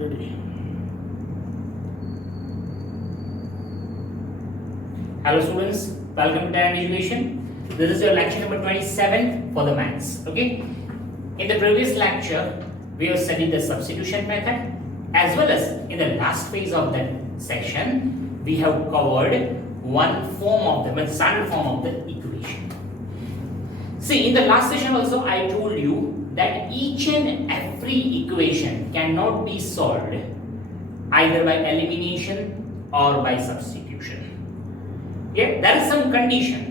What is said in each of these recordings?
Ready. Hello students, welcome to Talent Education. This is your lecture number 27 for the maths. Okay. In the previous lecture, we have studied the substitution method, as well as in the last phase of that section, we have covered one form of the standard form of the equation. See, in the last session also I told you that each and every equation cannot be solved either by elimination or by substitution. Okay, there is some condition.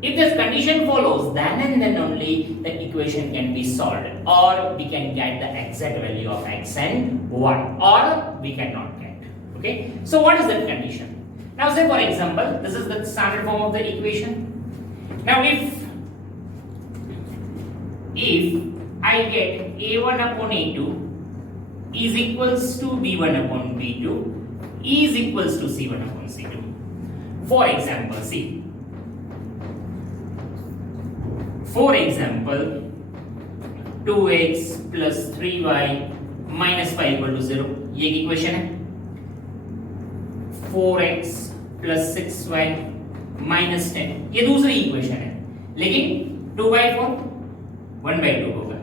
If this condition follows, then and then only the equation can be solved, or we can get the exact value of x and y, or we cannot get. Okay, so what is that condition? Now say for example, this is the standard form of the equation. Now if I get a1 upon a2 is equals to b1 upon b2 is equals to c1 upon c2. For example, see. For example, 2x plus 3y minus 5 equal to 0. ये एक equation है. 4x plus 6y minus 10. ये दूसरी equation है. लेकिन 2/4 1/2 होगा.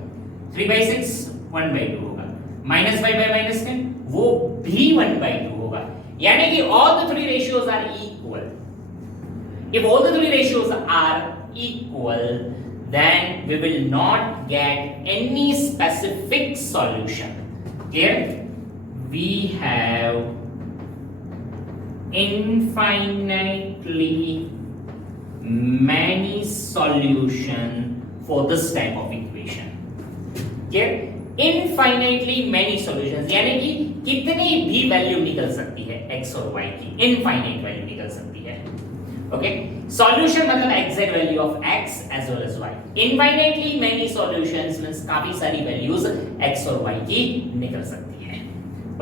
3/6 1/2 होगा. -5 by -10 वो भी 1/2 होगा. यानी कि all the three ratios are equal. If all the three ratios are equal, then we will not get any specific solution. Clear? We have infinitely many solutions for this type of equation. Clear? Infinitely many solutions यानी कि कितनी भी value निकल सकती है x और y की, infinite value निकल सकती है. ओके, सॉल्यूशन मतलब exact value of x as well as y. Infinitely many solutions means काफी सारी वैल्यूज x और y की निकल सकती है.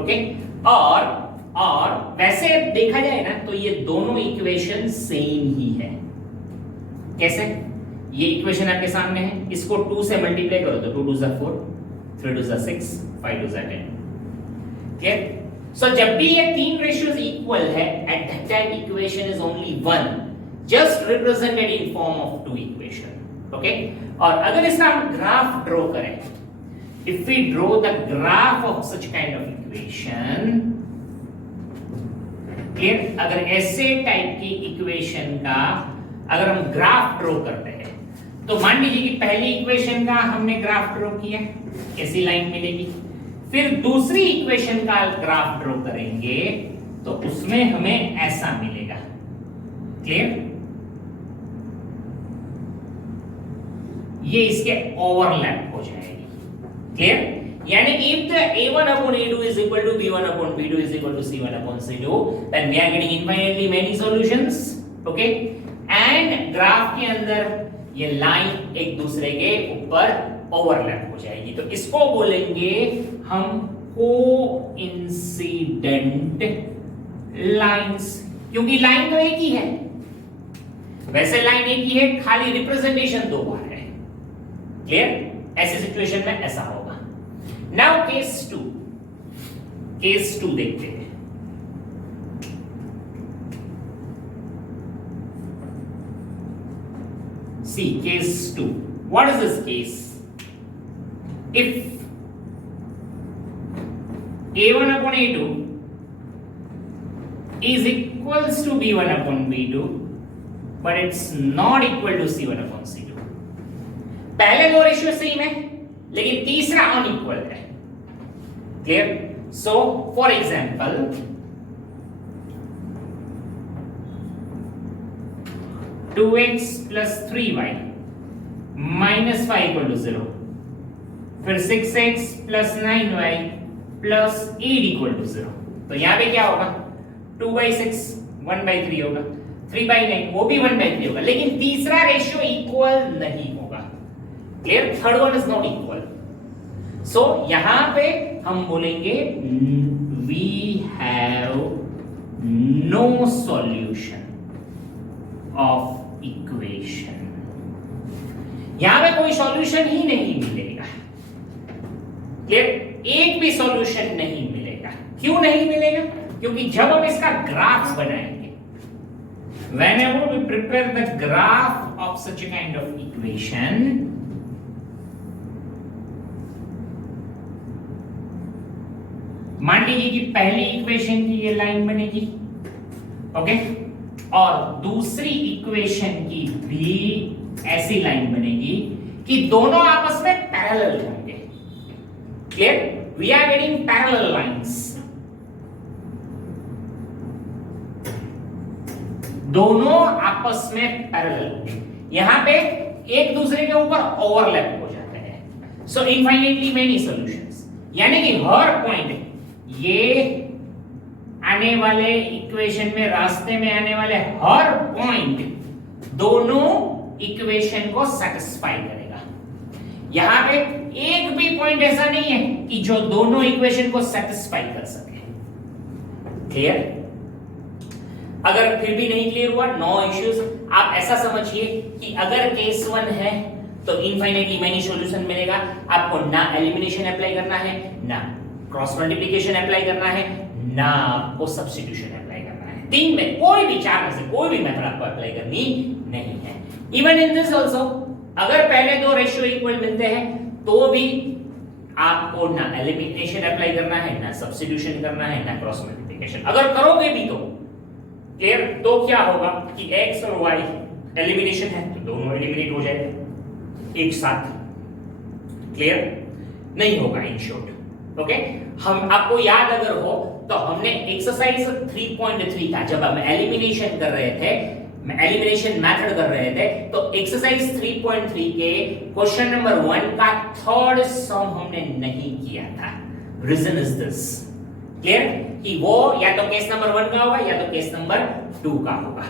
ओके, और वैसे देखा जाए ना तो ये दोनों इक्वेशन सेम ही है. कैसे? ये इक्वेशन आपके सामने है, इसको 2 से मल्टीप्लाई करो तो 2 2 * 4, 3 2 * 6, 5 2 * 10. क्लियर? सो जब भी ये तीन रेशियोज इक्वल है, at that time equation is only one, just represented in form of two equation. Okay, और अगर इसका हम ग्राफ ड्रॉ करें, if we draw the graph of such kind of equation, clear, अगर ऐसे टाइप की equation का अगर हम ग्राफ ड्रॉ करते हैं, तो मान लीजिए कि पहली इक्वेशन का हमने ग्राफ ड्रॉ किया, ऐसी लाइन मिलेगी. फिर दूसरी इक्वेशन का ग्राफ ड्रॉ करेंगे तो उसमें हमें ऐसा मिलेगा. क्लियर? ये इसके ओवरलैप हो जाएगी. क्लियर? यानी कि if the a1 upon a2 is equal to b1 upon b2 is equal to c1 upon c2, then we are getting infinitely many solutions. Okay, and graph के अंदर ये लाइन एक दूसरे के ऊपर ओवरलैप हो जाएगी, तो इसको बोलेंगे हम कोइंसिडेंट लाइंस, क्योंकि लाइन तो एक ही है. वैसे लाइन एक ही है, खाली रिप्रेजेंटेशन दो बार है. क्लियर? ऐसी सिचुएशन में ऐसा होगा. नाउ केस 2 देखते हैं. See case 2. What is this case? If a1 upon a2 is equals to b1 upon b2, but it's not equal to c1 upon c2. पहले दो रेशियो सेम है, लेकिन तीसरा अनइक्वल है. Clear? So for example, two x plus 3y minus 5 equal to 0. फिर 6x plus 9y plus 8 equal to 0. तो यहां पे क्या होगा? 2/6 1/3 होगा, 3/9 वो भी 1/3 होगा, लेकिन तीसरा रेशियो इक्वल नहीं होगा. Clear? Third one is not equal. So यहां पे हम बोलेंगे we have no solution of equation. यहां पे कोई सॉल्यूशन ही नहीं मिलेगा. क्लियर? एक भी सॉल्यूशन नहीं मिलेगा. मिलेगा। क्यों नहीं मिलेगा? क्योंकि जब हम इसका ग्राफ बनाएंगे, whenever we prepare the graph of such a kind of equation, मान लीजिए कि पहली इक्वेशन की ये लाइन बनेगी, ओके, और दूसरी इक्वेशन की भी ऐसी लाइन बनेगी कि दोनों आपस में पैरेलल होंगे। Clear? We are getting parallel lines, दोनों आपस में पैरेलल, यहां पे एक दूसरे के ऊपर ओवरलैप हो जाते हैं। सो इनफाइनाइटली मेनी सॉल्यूशंस, यानी कि हर पॉइंट, ये आने वाले इक्वेशन में, रास्ते में आने वाले हर पॉइंट दोनों इक्वेशन को सेटिस्फाई करेगा। यहां पे एक भी पॉइंट ऐसा नहीं है कि जो दोनों इक्वेशन को सेटिस्फाई कर सके। क्लियर? अगर फिर भी नहीं क्लियर हुआ, नो इश्यूज। आप ऐसा समझिए कि अगर केस 1 है तो इनफाइनाइटली मेनी सॉल्यूशन मिलेगा। आपको ना एलिमिनेशन अप्लाई करना है, ना क्रॉस मल्टीप्लिकेशन अप्लाई करना है, ना आपको सब्स्टिट्यूशन अप्लाई करना है। तीन में कोई भी, चार में से कोई भी मेथड आपको अप्लाई करनी नहीं है। इवन इन दिस आल्सो, अगर पहले दो रेशियो इक्वल मिलते हैं तो भी आपको ना एलिमिनेशन अप्लाई करना है, ना सब्स्टिट्यूशन करना है, ना क्रॉस मल्टीप्लिकेशन। अगर करोगे भी तो क्लियर, तो क्या होगा कि x और y एलिमिनेशन है तो दोनों एलिमिनेट हो जाएगा एक साथ। क्लियर? नहीं होगा इन शॉर्ट। ओके, हम आपको याद अगर हो तो हमने एक्सरसाइज 3.3 का जब हम एलिमिनेशन कर रहे थे, एलिमिनेशन मेथड कर रहे थे, तो एक्सरसाइज 3.3 के क्वेश्चन नंबर 1 का थर्ड सम हमने नहीं किया था। रीजन इज दिस, क्लियर, कि वो या तो केस नंबर 1 का होगा या तो केस नंबर 2 का होगा।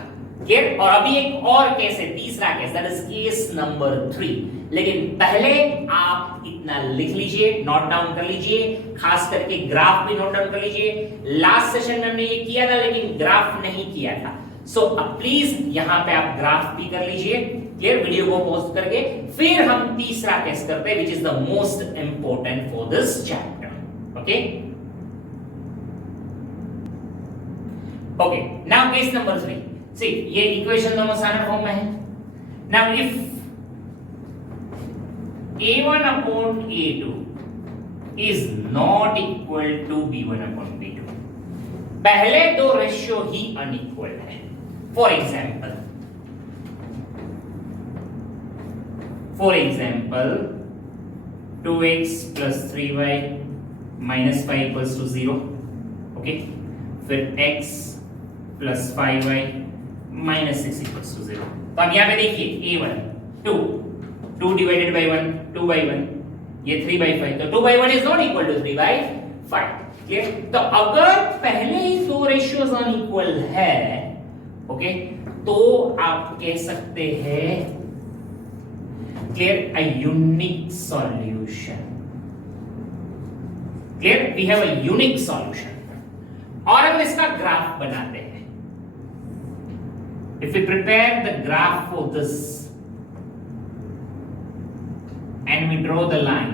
क्लियर? और अभी एक और केस है, तीसरा case, that is case number 3। लेकिन पहले आप इतना लिख लीजिए, नोट डाउन कर लीजिए, खास करके ग्राफ भी नोट डाउन कर लीजिए। लास्ट सेशन में हमने ये किया था लेकिन ग्राफ नहीं किया था। सो अब प्लीज यहां पे आप ग्राफ भी कर लीजिए। क्लियर? वीडियो को पॉज करके फिर हम तीसरा केस करते हैं, which is the most important for this chapter. Okay okay, now case number 3। सी, ये इक्वेशन दोनों स्टैंडर्ड फॉर्म में है। Now if a1 upon a2 is not equal to b1 upon b2, पहले दो रेशियो ही अनइक्वल है। For example 2x plus 3y minus 5 equals to 0, okay, फिर x plus 5y minus 6 equals to 0। तो अब यहां पे देखिए a1 2 divided by 1 2 by 1, ये 3 by 5, तो 2 by 1 is not equal to 3 by 5। Clear? तो अगर पहले ही दो रेशियोज अनइक्वल है, ओके, तो आप कह सकते हैं clear, a unique solution. Clear? We have a unique solution. और अगर इसका ग्राफ बनाते हैं, if we prepare the graph for this and we draw the line,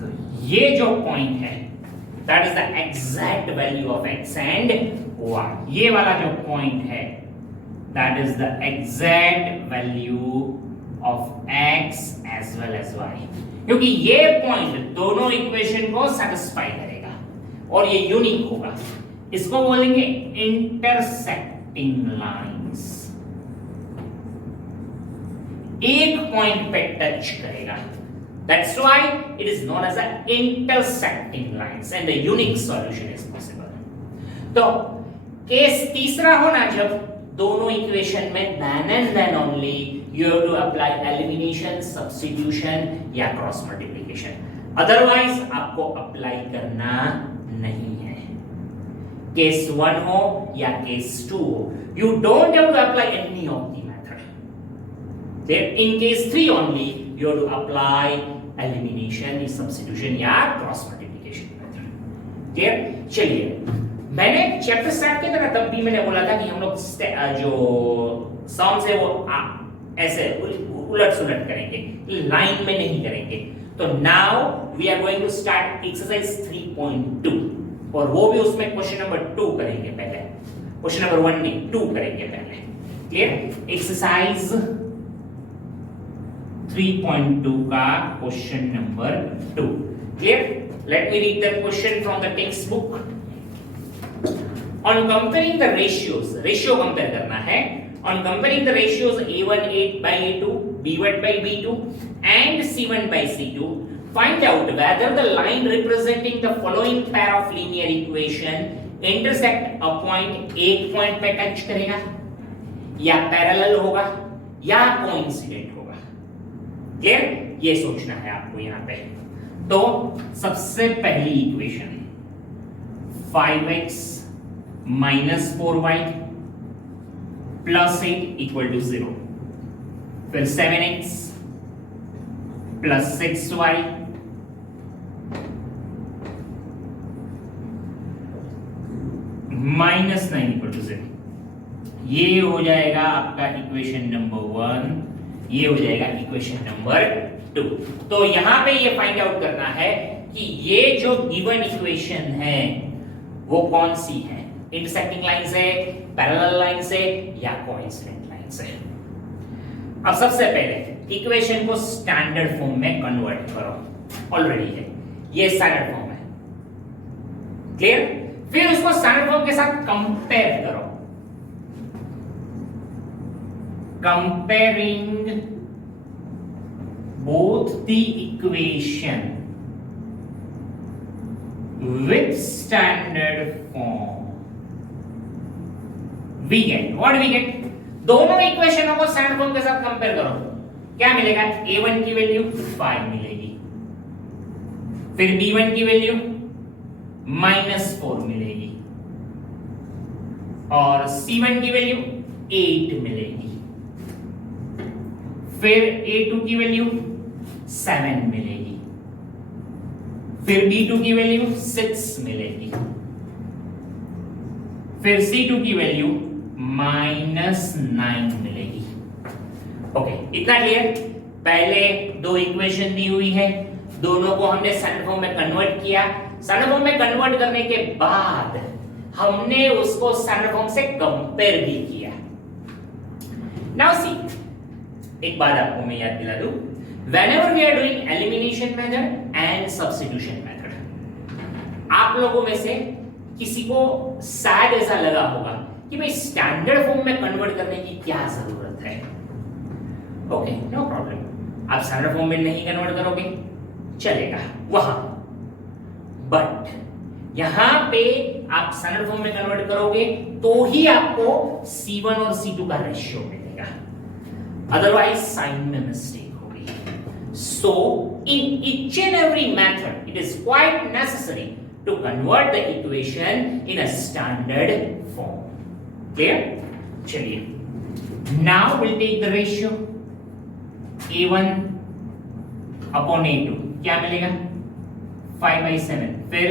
तो ये जो पॉइंट है that is the exact value of x and y। ये वाला जो पॉइंट है that is the exact value of x as well as y, क्योंकि ये पॉइंट दोनों इक्वेशन को सेटिस्फाई करेगा और ये यूनिक होगा। इसको बोलेंगे इंटरसेक्टिंग लाइंस। एक पॉइंट पे टच करेगा, that's why it is known as a intersecting lines and a unique solution is possible. तो केस तीसरा होना जब दोनों इक्वेशन में then and then only you have to apply elimination, substitution या क्रॉस मल्टीप्लिकेशन, अदरवाइज आपको apply करना नहीं है। केस 1 हो या केस 2 हो, you don't have to apply any of the method. Then in case 3 only you have to apply elimination, substitution या cross multiplication method. Clear? चलिए मैंने चैप्टर स्टार्ट किया था ना, तब भी मैंने बोला था कि हम लोग जो सॉन्ग्स है वो ऐसे उलट सुलट करेंगे, लाइन में नहीं करेंगे। तो now we are going to start exercise 3.2 और वो भी उसमें क्वेश्चन नंबर 2 करेंगे पहले, क्वेश्चन नंबर 1 नहीं 2 करेंगे पहले। क्लियर? एक्सरसाइज 3.2 का question number 2। Clear? Let me read the question from the text book. On comparing the ratios, ratio compare करना है। On comparing the ratios A1 by A2, B1 by B2 and C1 by C2, find out whether the line representing the following pair of linear equation intersect a point, एक point पे touch करेगा या parallel होगा या coincident होगा। Clear? ये सोचना है आपको यहां पे। तो सबसे पहली equation 5x minus 4y plus 8 equal to 0, फिर 7x plus 6y minus 9 equal to 0। ये हो जाएगा आपका इक्वेशन नंबर 1, ये हो जाएगा इक्वेशन नंबर 2। तो यहां पे ये फाइंड आउट करना है कि ये जो गिवन इक्वेशन है वो कौन सी है, इंटरसेक्टिंग लाइन से, पैरेलल लाइन से या कोइंसिडेंट लाइन से। अब सबसे पहले इक्वेशन को स्टैंडर्ड फॉर्म में कन्वर्ट करो। ऑलरेडी है ये स्टैंडर्ड फॉर्म है। क्लियर? फिर उसको स्टैंडर्ड फॉर्म के साथ कंपेयर करो। Comparing both the equation with standard form, we get what we get, दोनों इक्वेशनों को स्टैंडर्ड फॉर्म के साथ कंपेयर करो। क्या मिलेगा? a1 की वैल्यू 5 मिलेगी, फिर b1 की वैल्यू -4 मिलेगी और c1 की वैल्यू 8 मिलेगी, फिर a2 की वैल्यू 7 मिलेगी, फिर b2 की वैल्यू 6 मिलेगी, फिर c2 की वैल्यू -9 मिलेगी। ओके, इतना क्लियर? पहले दो इक्वेशन दी हुई है, दोनों को हमने स्टैंडर्ड फॉर्म में कन्वर्ट किया। स्टैंडर्ड फॉर्म में कन्वर्ट करने के बाद हमने उसको स्टैंडर्ड फॉर्म से कंपेयर भी किया। नाउ सी, एक बात आपको मैं याद दिला दूं, whenever we are doing elimination method and substitution method, आप लोगों में से किसी को शायद ऐसा लगा होगा कि भाई स्टैंडर्ड फॉर्म में कन्वर्ट करने की क्या जरूरत है। ओके, नो प्रॉब्लम, आप स्टैंडर्ड फॉर्म में नहीं कन्वर्ट करोगे चलेगा वहां, बट यहां पे आप स्टैंडर्ड फॉर्म में कन्वर्ट करोगे तो ही आपको C1 और C2 का रेशियो मिलेगा, अदरवाइज साइन में मिस्टेक होगी। So in each and every method it is quite necessary to convert the equation in a standard form. Clear? चलिए, now we'll take the ratio a1 upon a2, क्या मिलेगा? 5/7, फिर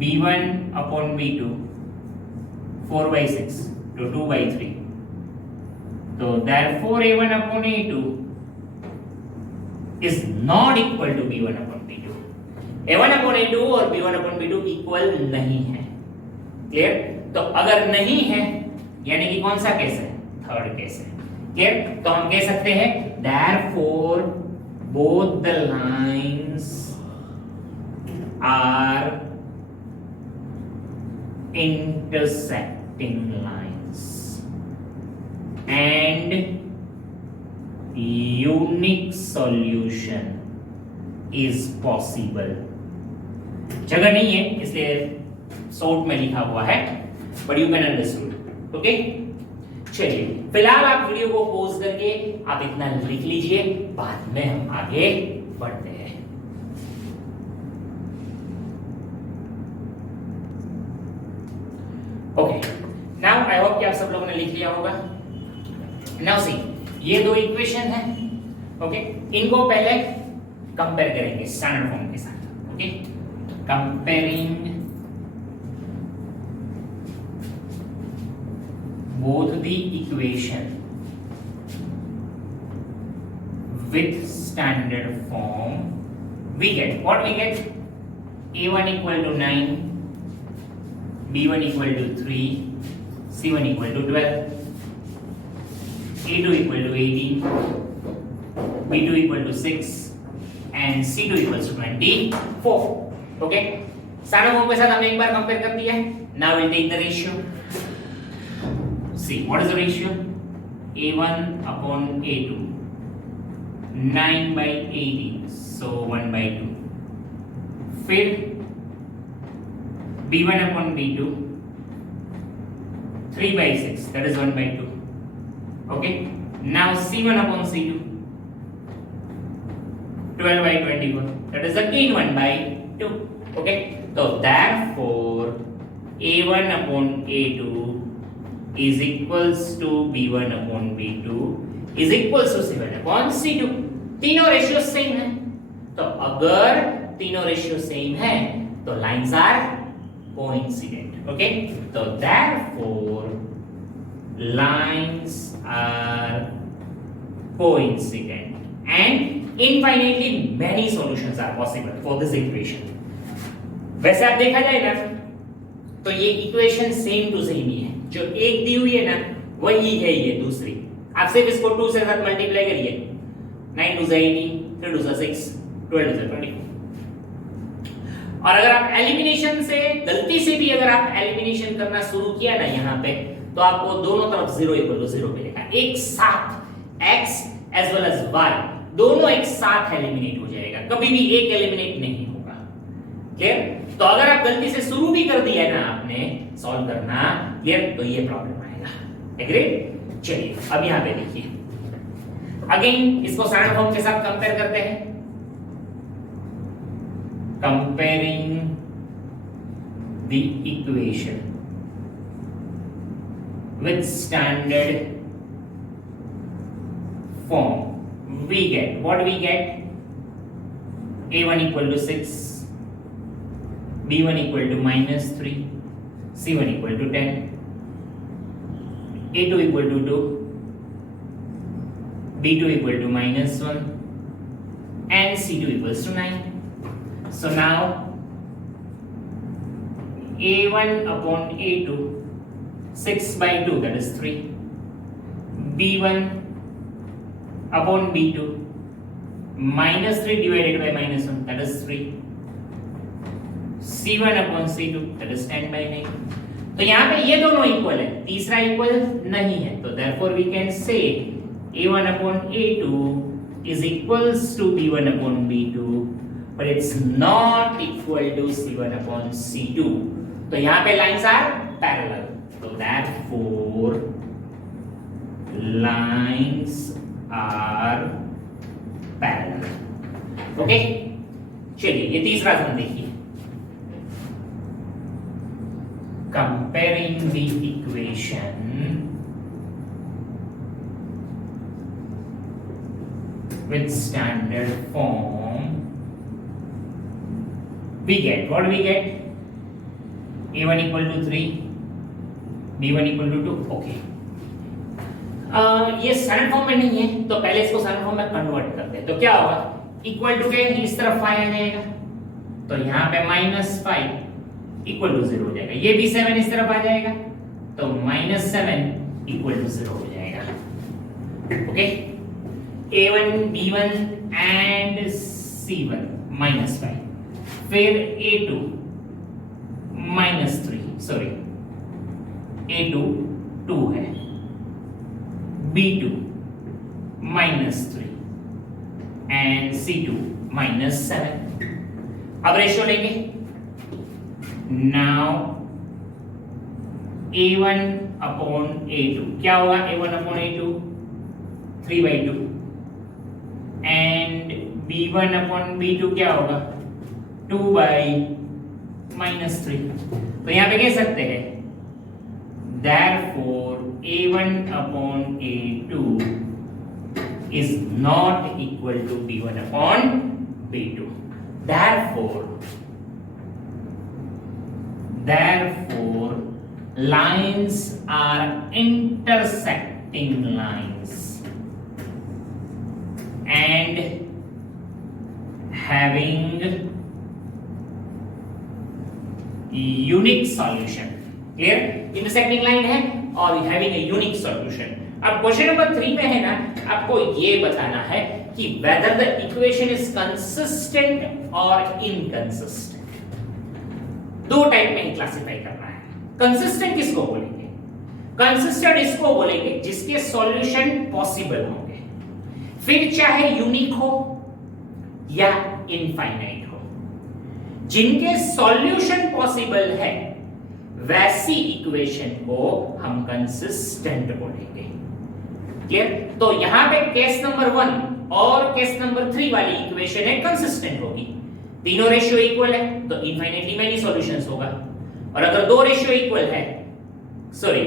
b1 upon b2 4/6 to 2/3, तो therefore a1 upon a2 is not equal to b1 upon b2। a1 upon a2 और b1 upon b2 equal नहीं है। Clear? तो अगर नहीं है यानी कि कौन सा केस है? थर्ड केस है। क्लियर? तो हम कह सकते हैं therefore both the lines are intersecting lines and unique solution is possible। जगह नहीं है इसलिए शॉर्ट में लिखा हुआ है, but you can understood. Okay, चलिए फिलहाल आप वीडियो को पॉज करके आप इतना लिख लीजिए, बाद में हम आगे बढ़ते हैं। ओके, नाउ आई होप कि आप सब लोगों ने लिख लिया होगा। नाउ सी, ये दो इक्वेशन है, ओके, इनको पहले कंपेयर करेंगे स्टैंडर्ड फॉर्म के साथ। Okay, comparing both the equation with standard form, we get what we get? A1 equal to 9, B1 equal to 3, C1 equal to 12, A2 equal to 18, B2 equal to 6 and C2 equals to 24. Okay, सारे form के साथ हमने एक बार compare कर दिया है. Now we'll take the ratio. See what is the ratio? A1 upon A2, 9 by 18, so 1 by 2. फिर B1 upon B2, 3 by 6, that is 1 by 2. Okay, now C1 upon C2, 12 by 24, that is again 1 by 2. Okay, so therefore A1 upon A2 is equals to B1 upon B2 is equals to C1 upon C2. तीनों ratio same है, तो अगर तीनों ratio same है तो lines are coincident. Okay, तो therefore lines are coincident and infinitely many solutions are possible for this equation. वैसे आप देखा जाए ना तो ये इक्वेशन सेम टू सेम ही है. जो एक दी हुई है ना वही है ये दूसरी. आप सिर्फ इसको 2 से साथ मल्टीप्लाई करिए. 9 2 18, 3 2 6, 12 2 24. और अगर आप एलिमिनेशन से गलती से भी अगर आप एलिमिनेशन करना शुरू किया ना यहाँ पे तो आपको दोनों तरफ 0 इक्वल टू 0 मिलेगा. एक साथ x as well as y दोनों एक साथ एलिमिनेट हो जाएगा, कभी भी एक एलिमिनेट नहीं होगा. क्लियर? तो अगर आप गलती से शुरू भी कर दिया ना आपने सॉल्व करना, क्लियर, तो ये प्रॉब्लम आएगा. एग्रीड? चलिए अब यहां पे देखिए अगेन इसको स्टैंडर्ड फॉर्म के साथ कंपेयर करते हैं. Comparing the equation with standard form we get what we get? A1 equal to 6, B1 equal to -3, C1 equal to 10, A2 equal to 2, B2 equal to -1 and C2 equals to 9. So now A1 upon A2, 6 by 2, that is 3, B1 upon B2, -3 divided by -1, that is 3, C1 upon C2, that is 10 by 9. तो यहाँ पे ये दोनों equal है, तीसरा equal नहीं है, तो therefore we can say A1 upon A2 is equals to B1 upon B2, but it's not equal to C1 upon C2. तो यहाँ पे lines are parallel, so therefore lines are parallel. Okay, चलिए ये तीसरा सम देखिए. Comparing the equation with standard form, we get what we get? A1 equal to 3, B1 equal to 2. Okay. ये standard form में नहीं है तो पहले इसको स्टैंडर्ड फॉर्म में कन्वर्ट करते हैं. तो क्या होगा? इक्वल टू के इस तरफ 5 आ जाएगा तो यहाँ पे -5 इक्वल टू 0 हो जाएगा. ये भी 7 इस तरफ आ जाएगा तो -7 इक्वल टू 0 हो जाएगा. Okay, A1 B1 and C1 -5, फिर A2 -3, सॉरी A2 2 है, B2 -3 and C2 -7. अब रेशियो लेंगे. Now A1 upon A2 क्या होगा? A1 upon A2 3 by 2 and B1 upon B2 क्या होगा? 2 by -3. तो यहाँ पे कह सकते हैं therefore A1 upon A2 is not equal to B1 upon B2. Therefore lines are intersecting lines and having unique solution. Clear? Intersecting line है और having a unique solution. अब क्वेश्चन नंबर 3 में है ना, आपको ये बताना है कि whether the equation is consistent or inconsistent. दो टाइप में क्लासिफाई करना है. कंसिस्टेंट किसको बोलेंगे? कंसिस्टेंट इसको बोलेंगे जिसके सॉल्यूशन पॉसिबल होंगे, फिर चाहे यूनिक हो या इनफाइनाइट हो. जिनके सॉल्यूशन पॉसिबल है वैसी इक्वेशन को हम कंसिस्टेंट बोलेंगे. क्लियर? तो यहां पे केस नंबर 1 और केस नंबर 3 वाली इक्वेशन है कंसिस्टेंट होगी. तीनों रेशियो इक्वल है तो इनफाइनाइटली मेनी सॉल्यूशंस होगा. और अगर दो रेशियो इक्वल है, सॉरी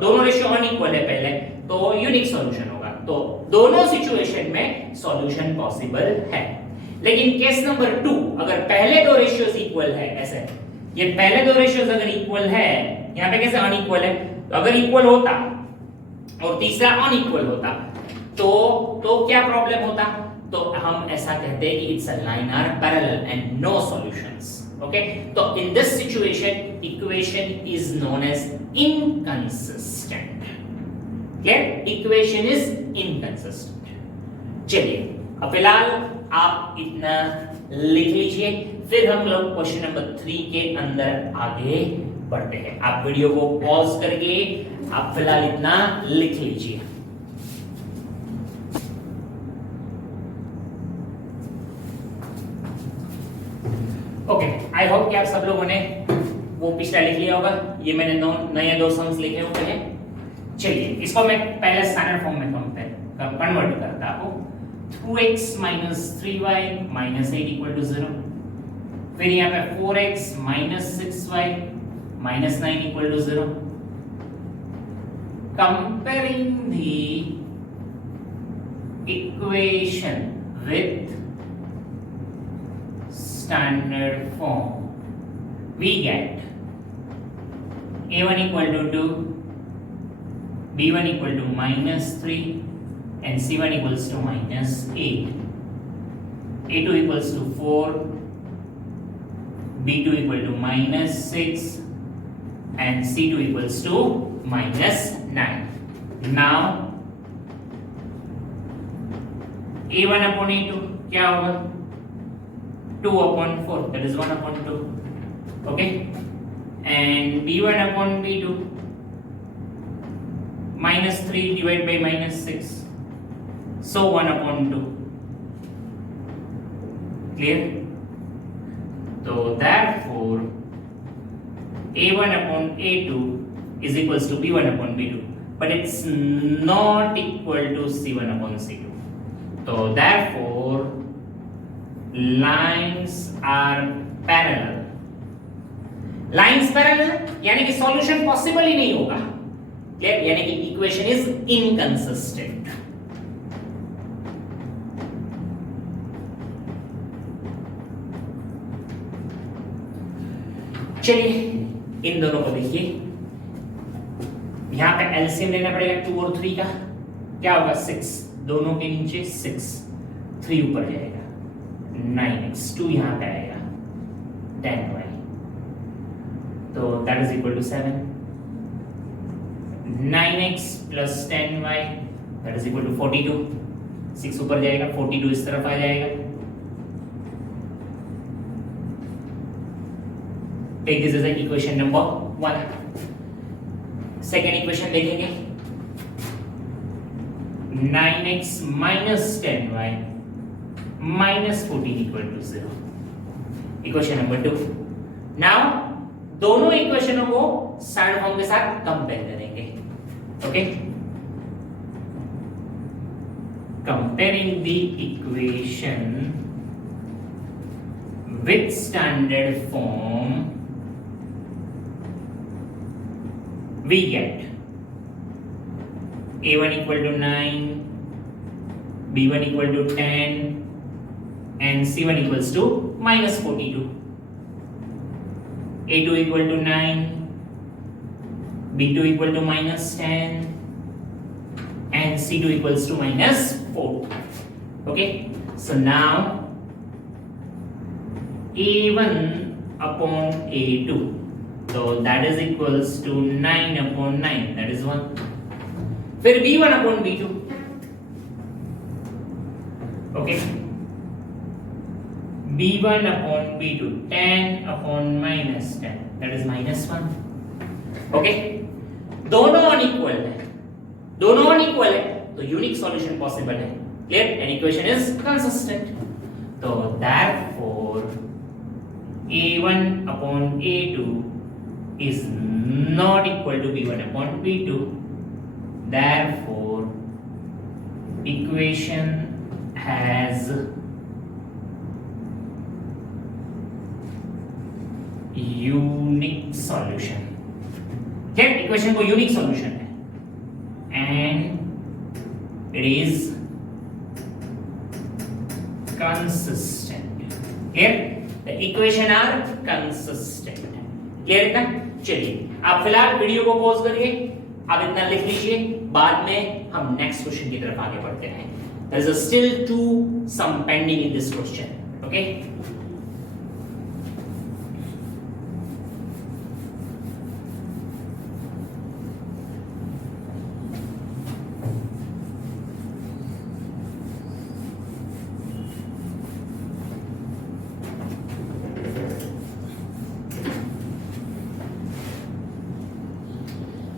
दोनों रेशियो अनइक्वल है पहले, तो यूनिक सॉल्यूशन होगा. तो दोनों सिचुएशन में सॉल्यूशन पॉसिबल है. लेकिन केस नंबर 2, अगर पहले दो रेशियोस इक्वल है, ऐसे ये पहले दो रेशियोस अगर इक्वल है, यहां पे कैसे अनइक्वल है, तो अगर इक्वल होता और तीसरा अनइक्वल होता तो क्या प्रॉब्लम होता? तो हम ऐसा कहते हैं कि it's a linear parallel and no solutions. Okay, तो in this situation equation is known as inconsistent. Clear? Equation is inconsistent. चलिए अब फिलहाल आप इतना लिख लीजिए, फिर हम लोग क्वेश्चन नंबर 3 के अंदर आगे बढ़ते हैं. आप वीडियो को पॉज करके आप फिलहाल इतना लिख लीजिए. ओके, आई होप कि आप सब लोगों ने वो पिछला लिख लिया होगा. ये मैंने नए दो सम्स लिखे हुए हैं. चलिए इसको मैं पहले स्टैंडर्ड फॉर्म में कन्वर्ट करता हूं. 2x minus 3y minus 8 equal to 0. फिर यहाँ पे 4x minus 6y minus 9 equal to 0. Comparing the equation with standard form, we get a1 equal to 2, b1 equal to minus 3, and c1 equals to minus 8, a2 equals to 4, b2 equal to minus 6, and c2 equals to minus 9. Now a1 upon a2 क्या होगा? 2 upon 4, that is 1 upon 2. Okay, and b1 upon b2 minus 3 divided by minus 6. So 1 upon 2. Clear? So therefore a1 upon a2 is equals to b1 upon b2, but it's not equal to c1 upon c2. So therefore lines are parallel. Lines parallel यानी कि solution possible ही नहीं होगा. Clear? यानी कि equation is inconsistent. चलिए इन दोनों को देखिए. यहां पे एलसीएम लेना पड़ेगा 2 और 3 का. क्या होगा? 6. दोनों के नीचे 6, 3 ऊपर जाएगा, 9x, 2 यहां पे आएगा, 10y, तो that is equal to 7. 9x plus 10y that is equal to 42. 6 ऊपर जाएगा, 42 इस तरफ आ जाएगा. Take this as an equation number 1. Second equation देखेंगे. 9x minus 10y minus 14 equal to 0. Equation number 2. Now दोनों इक्वेशनों को स्टैंडर्ड फॉर्म के साथ कंपेयर करेंगे. Okay, comparing the equation with standard form we get a1 equal to 9, b1 equal to 10, and c1 equals to minus 42. a2 equal to 9, b2 equal to minus 10 and c2 equals to minus 4. Okay, so now a1 upon a2, so that is equals to 9 upon 9, that is 1. फिर b1 upon b2, okay, b1 upon b2, 10 upon minus 10, that is minus 1. okay, दोनों unequal है, दोनों unequal है तो unique solution possible है. Clear? And equation is consistent. तो therefore a1 upon a2 is not equal to b1 upon b2. Therefore equation has unique solution. क्या equation को unique solution है and it is consistent. Clear? The equation are consistent. Clear है ना? चलिए आप फिलहाल video को पॉज करिए, आप इतना लिख लीजिए, बाद में हम नेक्स्ट क्वेश्चन की तरफ आगे बढ़ते हैं. There is still some pending in this question. Okay?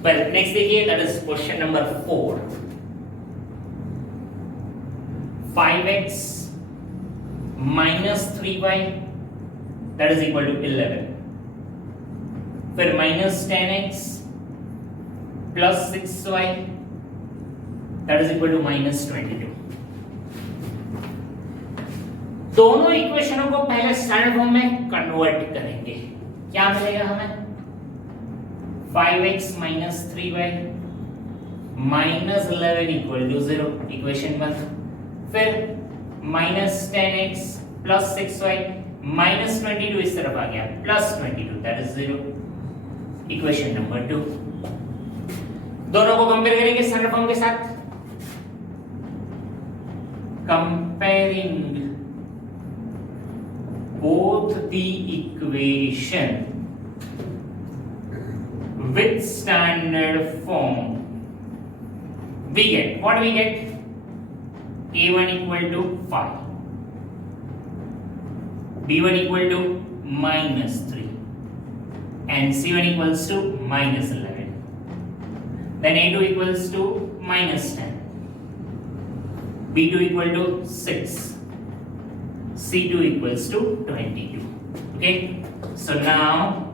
Well, next देखिए, that is question number 4. 5x minus 3y that is equal to 11. फिर minus 10x plus 6y that is equal to minus 22. दोनों इक्वेशनों को पहले standard form में convert करेंगे. क्या मिलेगा हमें? 5x minus 3y minus 11 equal to 0, equation 1. फिर minus 10x plus 6y minus 22 इस तरफ आ गया, plus 22 that is 0, equation number 2. दोनों को कंपेयर करेंगे स्टैंडर्ड फॉर्म के साथ. Comparing both the equation with standard form, we get what we get? a1 equal to 5, b1 equal to minus 3 and c1 equals to minus 11. Then a2 equals to minus 10, b2 equal to 6, c2 equals to 22. Okay, so now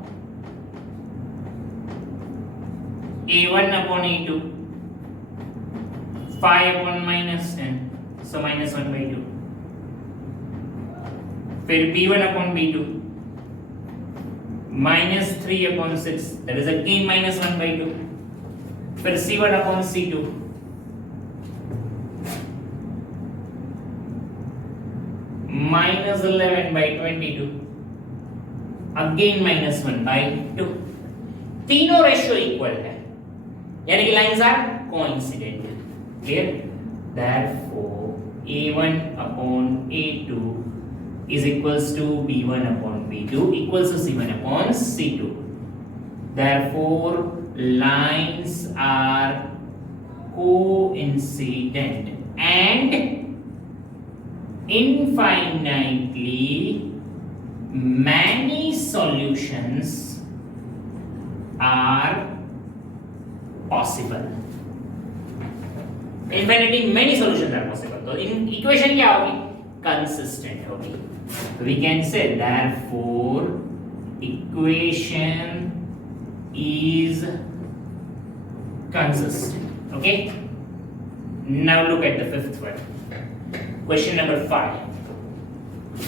a1 upon a2, 5 upon minus 10, so minus 1 by 2. फिर b1 upon b2, minus 3 upon 6, that is again minus 1 by 2. फिर c1 upon c2, minus 11 by 22, again minus 1 by 2. तीनों ratio equal है, यानी कि lines are coincident. Clear? Therefore a1 upon a2 is equals to b1 upon b2 equals to c1 upon c2. Therefore lines are coincident and infinitely many solutions are possible. Infinitely many solutions are possible. तो in equation क्या होगी? Consistent होगी. We can say therefore equation is consistent. Okay. Now look at the fifth one. Question number 5.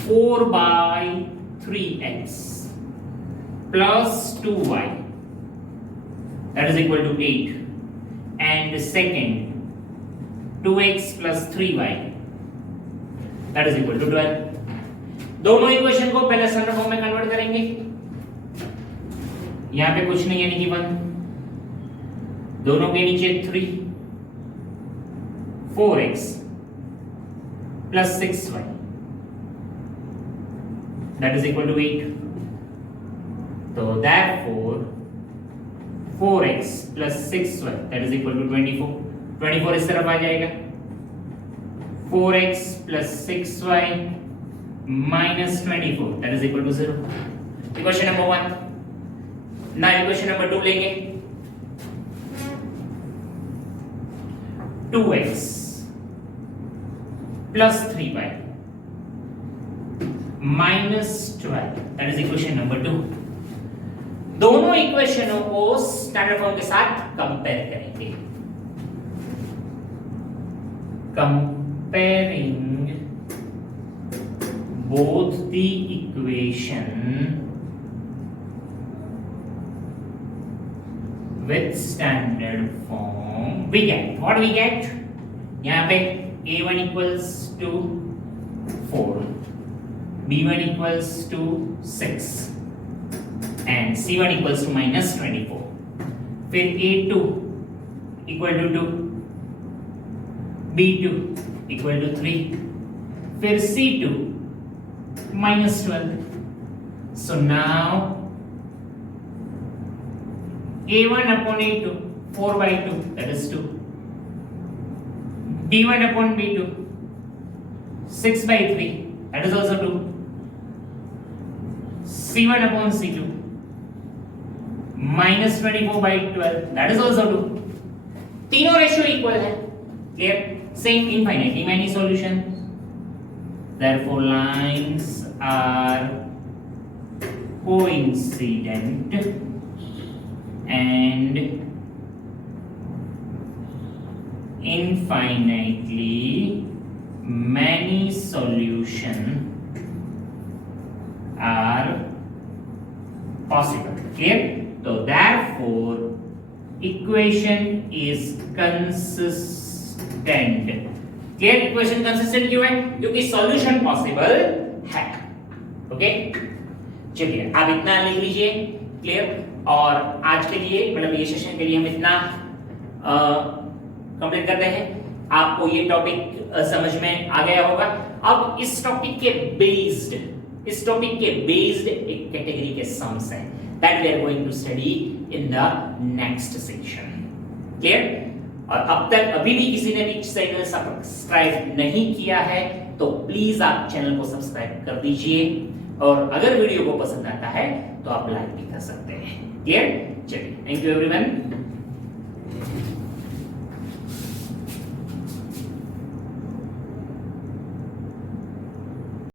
4 by 3x plus 2y that is equal to 8, and the second 2x plus 3y that is equal to 12. दोनों equation को पहले standard form में convert करेंगे. यहां पे कुछ नहीं यानी कि 1. दोनों के नीचे 3, 4x plus 6y that is equal to 8. So therefore 4x plus 6y that is equal to 24. 24 इस तरफ आ जाएगा. 4x plus 6y minus 24 that is equal to 0. Equation number 1. Now equation number 2 लेंगे. 2x plus 3y minus 12 that is equation number 2. दोनों इक्वेशनों को standard form के साथ compare करेंगे. Comparing both the equation with standard form, we get what we get. यहाँ पे a1 equals to 4, b1 equals to 6 and c1 equals to minus 24. फिर a2 equal to 2, b2 equal to 3, फिर c2 minus 12. So now a1 upon a2 4 by 2 that is 2, b1 upon b2 6 by 3 that is also 2, c1 upon c2 minus 24 by 12 that is also 2. तीनों ratio equal है. Clear. Same infinitely many solutions. Therefore lines are coincident and infinitely many solutions are possible. Clear? So therefore equation is consistent. Clear. Equation consistent क्यों है? क्योंकि solution possible है. Okay, चलिए आप इतना लिख लीजिए. क्लियर. और आज के लिए मतलब ये सेशन के लिए हम इतना कंप्लीट करते हैं. आपको ये टॉपिक समझ में आ गया होगा. अब इस टॉपिक के बेस्ड एक कैटेगरी के सम्स हैं that we are going to study in the next session. Clear. और अब तक अभी भी किसी ने भी चैनल सब्सक्राइब नहीं किया है तो प्लीज आप चैनल को सब्सक्राइब कर दीजिए. और अगर वीडियो को पसंद आता है तो आप लाइक भी कर सकते हैं. क्लियर. चलिए, थैंक यू एवरीवन.